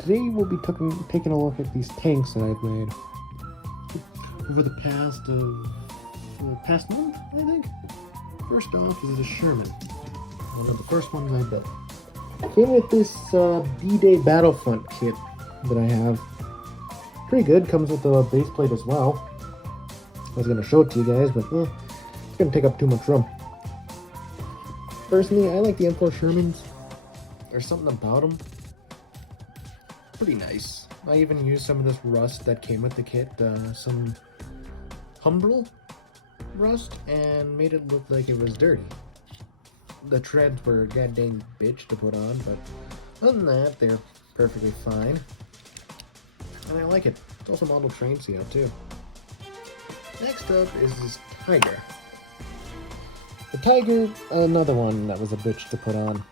today we'll be taking a look at these tanks that I've made over the past month, I think. First off is the Sherman, one of the first ones I built. Came with this D-Day Battlefront kit that I have. Pretty good, comes with a base plate as well. I was going to show it to you guys, but it's going to take up too much room. Personally, I like the M4 Shermans. There's something about them. Pretty nice. I even used some of this rust that came with the kit, some Humbrol rust, and made it look like it was dirty. The treads were a goddamn bitch to put on, but other than that, they're perfectly fine. And I like it. It's also model train CO too. Next up is this Tiger. The Tiger, another one that was a bitch to put on.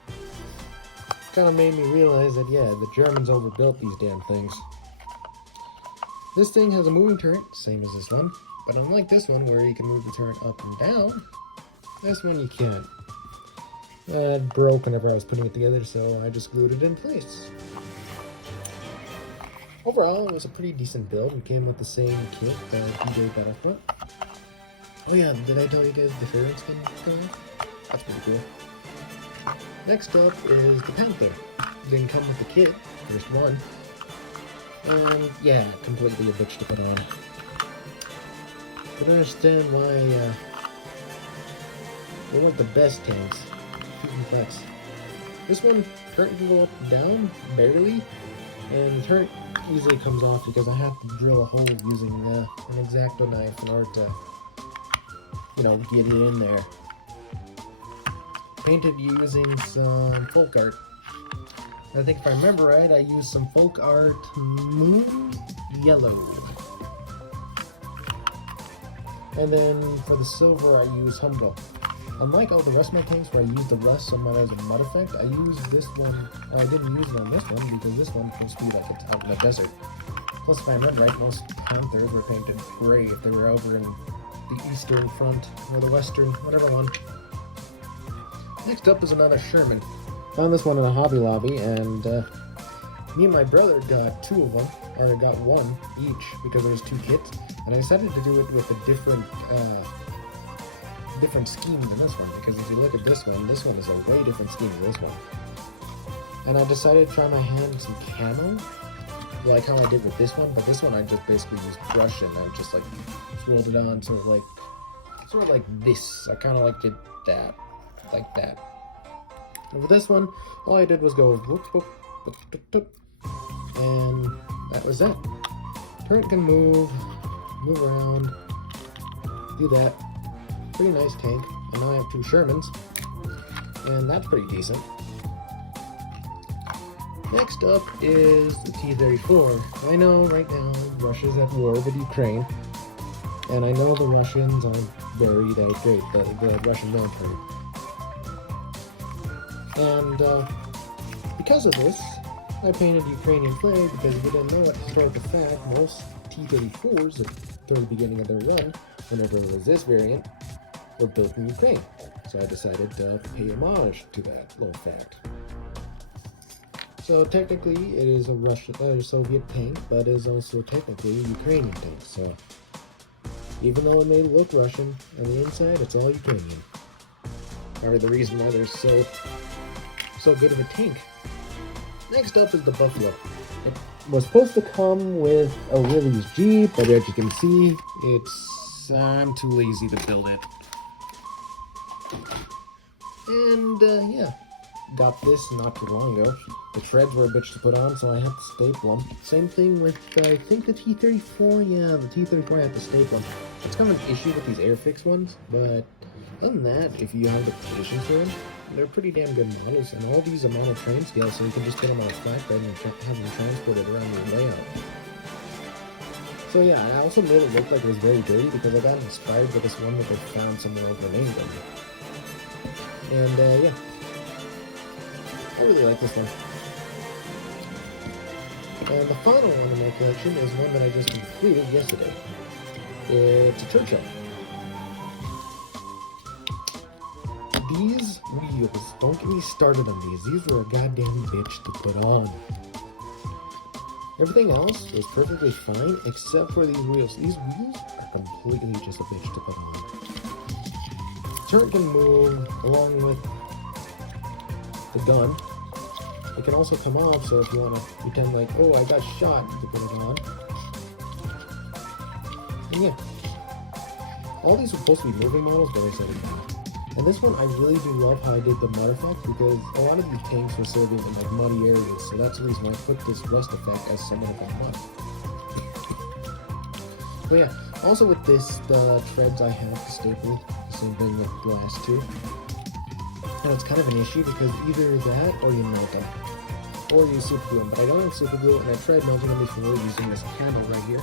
Kind of made me realize that, yeah, the Germans overbuilt these damn things. This thing has a moving turret, same as this one, but unlike this one where you can move the turret up and down, this one you can't. It broke whenever I was putting it together, so I just glued it in place. Overall, it was a pretty decent build. It came with the same kit, the D-Day Battlefront. Oh yeah, did I tell you guys the Pharaoh skin coming off? That's pretty cool. Next up is the Panther. Didn't come with the kit, first one. And yeah, completely a bitch to put on. I don't understand why they're not the best tanks. Too complex. This one, turret can go up and down, barely, and the turret easily comes off because I have to drill a hole using an X-Acto knife in order to, you know, get it in there. Painted using some folk art. I think if I remember right, I used some folk art Moon Yellow. And then for the silver, I used Humbrol. Unlike all the rest of my tanks where I used the rust somewhat as a mud effect, I used this one, I didn't use it on this one because this one was supposed to be like it's out in the desert. Plus, if I remember right, most Panthers were painted gray if they were over in the eastern front or the western, whatever one. Next up is another Sherman. Found this one in a Hobby Lobby, and me and my brother got two of them, or got one each because there was two kits, and I decided to do it with a different scheme than this one, because if you look at this one is a way different scheme than this one. And I decided to try my hand with some camo, like how I did with this one, but this one I just basically used brush and I just like swirled it on sort of like this. I kind of like did that, like that. And with this one, all I did was go whoop, whoop, whoop, whoop, whoop, and that was that. Turret can move around, do that. Pretty nice tank, and now I have two Shermans, and that's pretty decent. Next up is the T-34. I know right now Russia's at war with Ukraine, and I know the Russians aren't very that great, the Russian military. And because of this, I painted the Ukrainian flag, because if you didn't know it, historical fact, most T-34s at the very beginning of their run, whenever it was this variant, were built in Ukraine. So I decided to pay homage to that little fact. So technically it is a Soviet tank, but it is also technically a Ukrainian tank. So even though it may look Russian, on the inside it's all Ukrainian. Probably the reason why they're so good of a tank. Next up is the Buffalo. It was supposed to come with a Willys Jeep, but as you can see, I'm too lazy to build it. And yeah, got this not too long ago. The treads were a bitch to put on, so I had to staple them. Same thing with, I think the T-34, yeah, the T-34 I had to staple them. It's kind of an issue with these Airfix ones, but other than that, if you have the patience for them, they're pretty damn good models, and all these are model train scale, so you can just put them on a flatbed and have them transported around your layout. So yeah, I also made it look like it was very dirty because I got inspired by this one that they found somewhere over in England. And yeah, I really like this one. And the final one in my collection is one that I just completed yesterday. It's a Churchill. These wheels, don't get me started on these. These were a goddamn bitch to put on. Everything else was perfectly fine except for these wheels. These wheels are completely just a bitch to put on. Turret can move along with the gun. It can also come off, so if you want to pretend like, oh, I got shot, you can put it on. And yeah. All these are supposed to be moving models, but I said it not. And this one, I really do love how I did the mud effect, because a lot of these tanks were serving in like muddy areas, so that's the reason why I put this rust effect as somewhat of a mud. But yeah, also with this, the treads I have to staple, the same thing with the last two. And it's kind of an issue because either that or you melt them. Or you super glue them, but I don't have super glue, and I tried melting them before using this handle right here.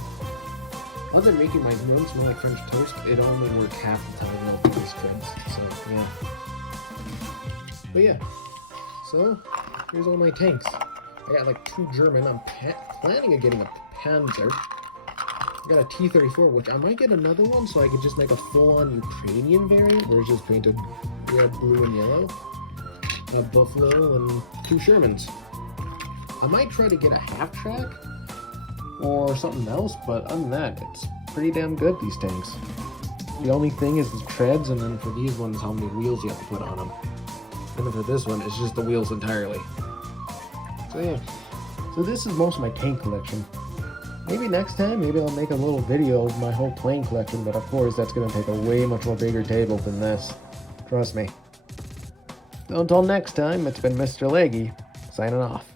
Other than making my room smell like French toast, it only worked half the time melting these treads. So yeah. But yeah. So here's all my tanks. I got like 2 German. I'm planning on getting a Panzer. I got a T-34, which I might get another one so I could just make a full-on Ukrainian variant where it's just painted red, blue, and yellow. A Buffalo and 2 Shermans. I might try to get a half-track or something else, but other than that, it's pretty damn good, these tanks. The only thing is the treads, and then for these ones, how many wheels you have to put on them. And then for this one, it's just the wheels entirely. So yeah, so this is most of my tank collection. Maybe next time, maybe I'll make a little video of my whole plane collection, but of course that's going to take a way much more bigger table than this. Trust me. So until next time, it's been Mr. Leggy, signing off.